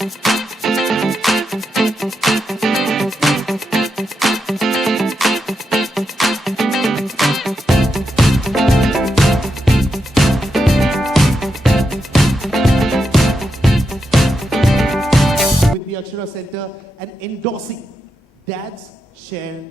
With the Akshara Center and endorsing dads share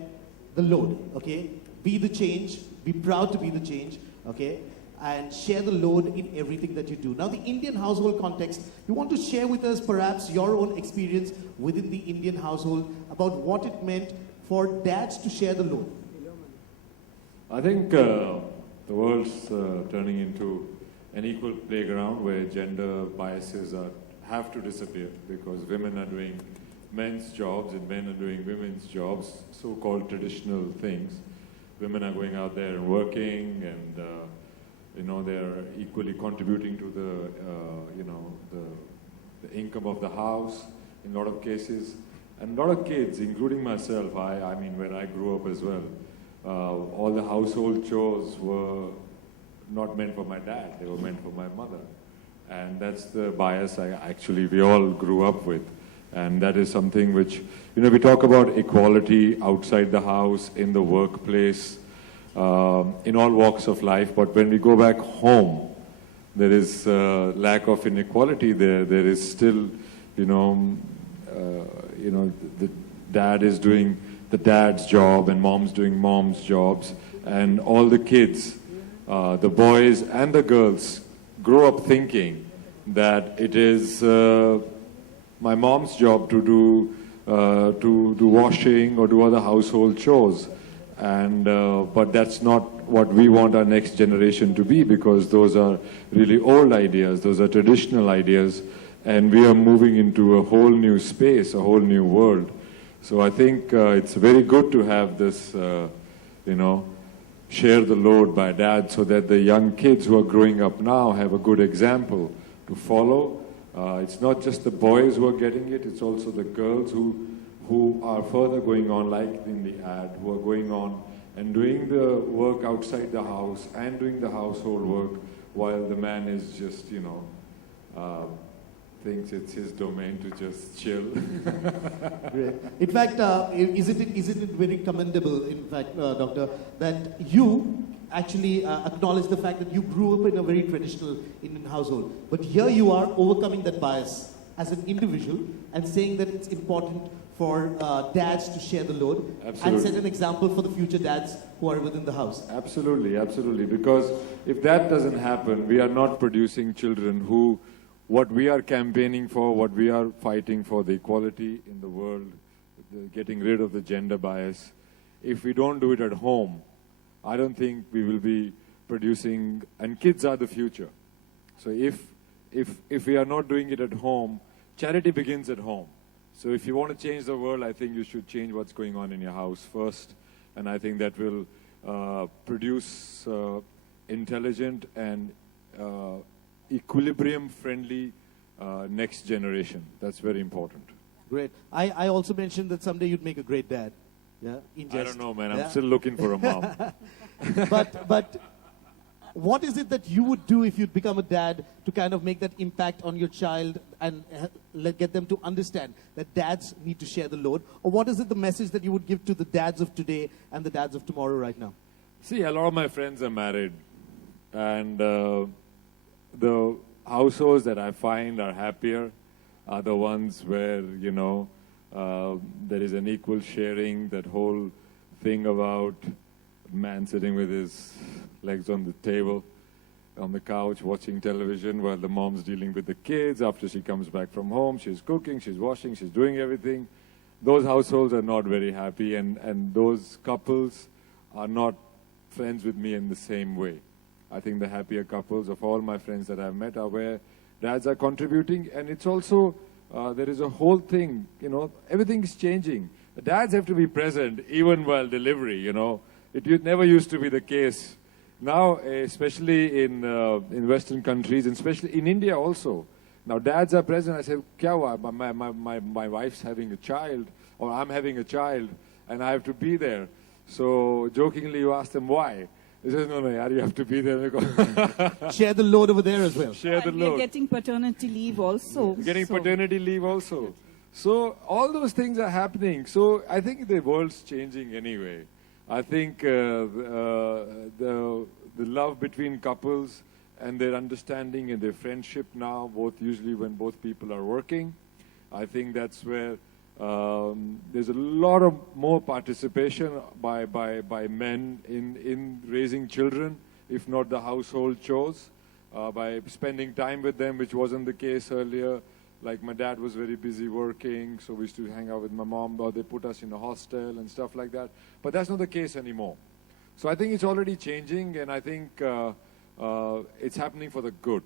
the load, okay? Be the change, be proud to be the change, okay? And share the load in everything that you do. Now, the Indian household context, you want to share with us perhaps your own experience within the Indian household about what it meant for dads to share the load. I think the world's turning into an equal playground where gender biases have to disappear because women are doing men's jobs and men are doing women's jobs, so-called traditional things. Women are going out there and working, and they're equally contributing to the income of the house in a lot of cases. And a lot of kids, including myself, I mean, where I grew up as well, all the household chores were not meant for my dad, they were meant for my mother. And that's the bias we all grew up with. And that is something which, we talk about equality outside the house, in the workplace, in all walks of life. But when we go back home, there is lack of inequality there. There is still, the dad is doing the dad's job and mom's doing mom's jobs. And all the kids, the boys and the girls, grow up thinking that it is my mom's job to do washing or do other household chores, and but that's not what we want our next generation to be, because those are really old ideas, those are traditional ideas, and we are moving into a whole new space, a whole new world. So I think it's very good to have this, share the load by dad, so that the young kids who are growing up now have a good example to follow. It's not just the boys who are getting it, it's also the girls who are further going on, like in the ad, who are going on and doing the work outside the house and doing the household work, while the man is just, thinks it's his domain to just chill. Great. In fact, isn't it very commendable, in fact, Doctor, that you actually acknowledge the fact that you grew up in a very traditional Indian household, but here you are overcoming that bias as an individual and saying that it's important for dads to share the load. Absolutely. And set an example for the future dads who are within the house. Absolutely, absolutely. Because if that doesn't happen, we are not producing children who, what we are campaigning for, what we are fighting for, the equality in the world, getting rid of the gender bias. If we don't do it at home, I don't think we will be producing, and kids are the future. So if we are not doing it at home, charity begins at home. So if you want to change the world, I think you should change what's going on in your house first. And I think that will produce intelligent and equilibrium-friendly next generation. That's very important. Great. I also mentioned that someday you'd make a great dad. Yeah, in jest. I don't know, man. I'm still looking for a mom. But what is it that you would do if you'd become a dad to kind of make that impact on your child and get them to understand that dads need to share the load? Or what is it, the message that you would give to the dads of today and the dads of tomorrow right now? See, a lot of my friends are married. And the households that I find are happier are the ones where, there is an equal sharing, that whole thing about man sitting with his legs on the table, on the couch, watching television while the mom's dealing with the kids. After she comes back from home, she's cooking, she's washing, she's doing everything. Those households are not very happy, and those couples are not friends with me in the same way. I think the happier couples of all my friends that I've met are where dads are contributing, and it's also, there is a whole thing, everything is changing. The dads have to be present even while delivery, It never used to be the case. Now, especially in Western countries, and especially in India also, now dads are present. I say, Kya hua? My wife's having a child, or I'm having a child, and I have to be there. So jokingly you ask them why. He says, no, yaar, you have to be there. Because Share the load over there as well. share the And we are load. getting paternity leave also. Getting so- paternity leave also. So all those things are happening. So I think the world's changing anyway. I think the love between couples and their understanding and their friendship now, both usually when both people are working, I think that's where there's a lot of more participation by men in raising children, if not the household chores, by spending time with them, which wasn't the case earlier. Like my dad was very busy working, so we used to hang out with my mom, or they put us in a hostel and stuff like that. But that's not the case anymore. So I think it's already changing, and I think it's happening for the good.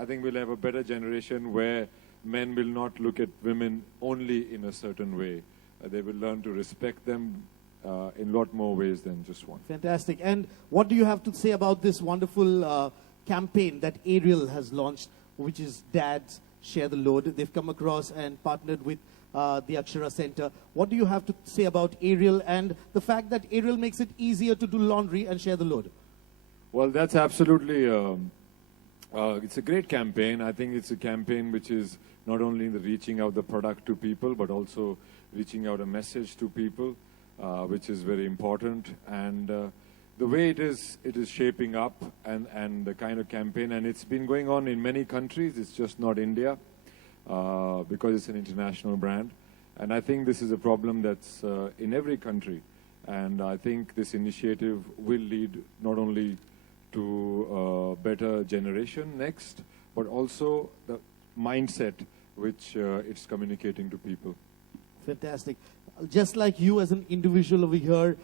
I think we'll have a better generation where men will not look at women only in a certain way. They will learn to respect them in a lot more ways than just one. Fantastic. And what do you have to say about this wonderful campaign that Ariel has launched, which is Dads Share the Load? They've come across and partnered with the Akshara Center. What do you have to say about Ariel and the fact that Ariel makes it easier to do laundry and share the load? Well, that's absolutely, it's a great campaign. I think it's a campaign which is not only the reaching out the product to people, but also reaching out a message to people, which is very important. And the way it is shaping up and the kind of campaign, and it's been going on in many countries, it's just not India, because it's an international brand. And I think this is a problem that's in every country. And I think this initiative will lead not only to a better generation next, but also the mindset which it's communicating to people. Fantastic. Just like you as an individual over here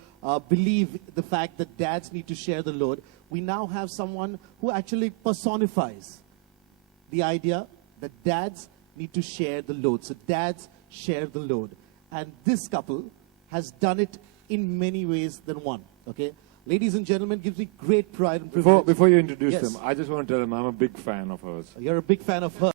believe the fact that dads need to share the load, we now have someone who actually personifies the idea that dads need to share the load. So dads share the load. And this couple has done it in many ways than one. Okay? Ladies and gentlemen, gives me great pride and privilege. Before you introduce Yes. them, I just want to tell them I'm a big fan of hers. You're a big fan of her.